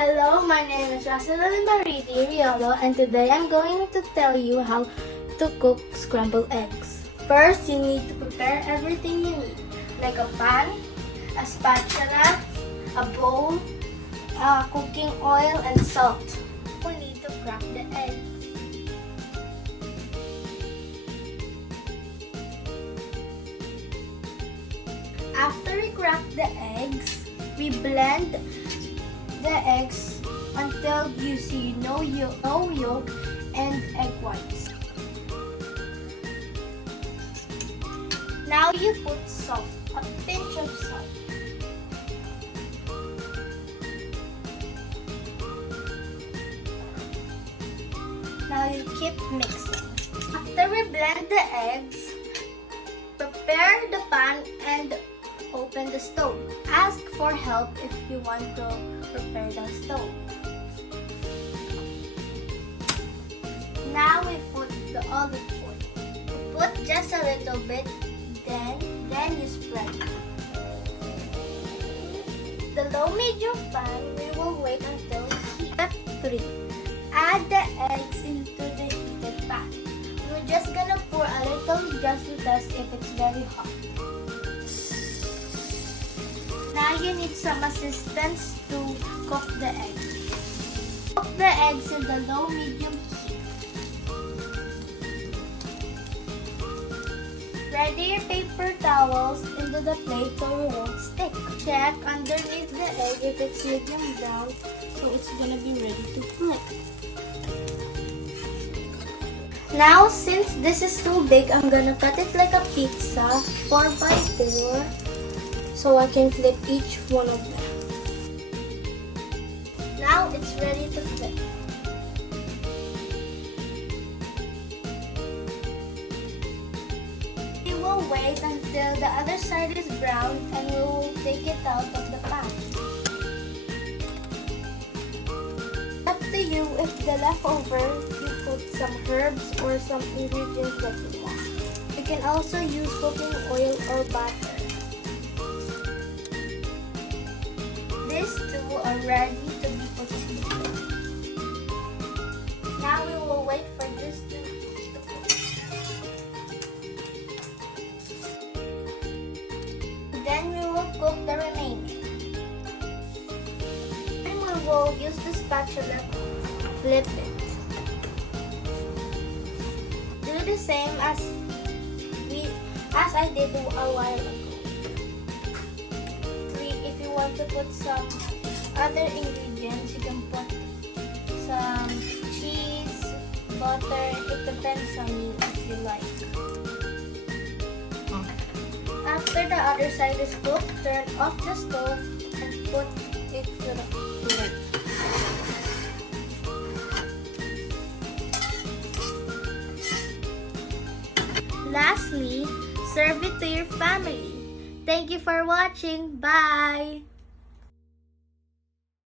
Hello, my name is Rosalyn Marie Riolo, and today I'm going to tell you how to cook scrambled eggs. First, you need to prepare everything you need, like a pan, a spatula, a bowl, cooking oil, and salt. We need to crack the eggs. After we crack the eggs, we blend the eggs until you see no yolk and egg whites. Now you put salt, a pinch of salt. Now you keep mixing. After we blend the eggs, prepare the pan and open the stove. Ask for help if you want to prepare the stove. Now we put the olive oil. Put just a little bit, then you spread. The low-medium pan, we will wait until it heats. Step 3. Add the eggs into the heated pan. We're just gonna pour a little just to test if it's very hot. Now you need some assistance to cook the eggs. Cook the eggs in the low-medium heat. Ready your paper towels into the plate so it won't stick. Check underneath the egg if it's medium brown, so it's gonna be ready to flip. Now, since this is too big, I'm gonna cut it like a pizza, 4x4. So I can flip each one of them. Now it's ready to flip. We will wait until the other side is brown and we will take it out of the pan. Up to you if the leftover you put some herbs or some ingredients that you want. You can also use cooking oil or butter. These two are ready to be put in the plate. Now we will wait for this to cook. Then we will cook the remaining. And we will use the spatula to flip it. Do the same as I did a while ago. If you want to put some other ingredients, you can put some cheese, butter. It depends on you if you like. After the other side is cooked, turn off the stove and put it to the plate. Lastly, serve it to your family. Thank you for watching. Bye!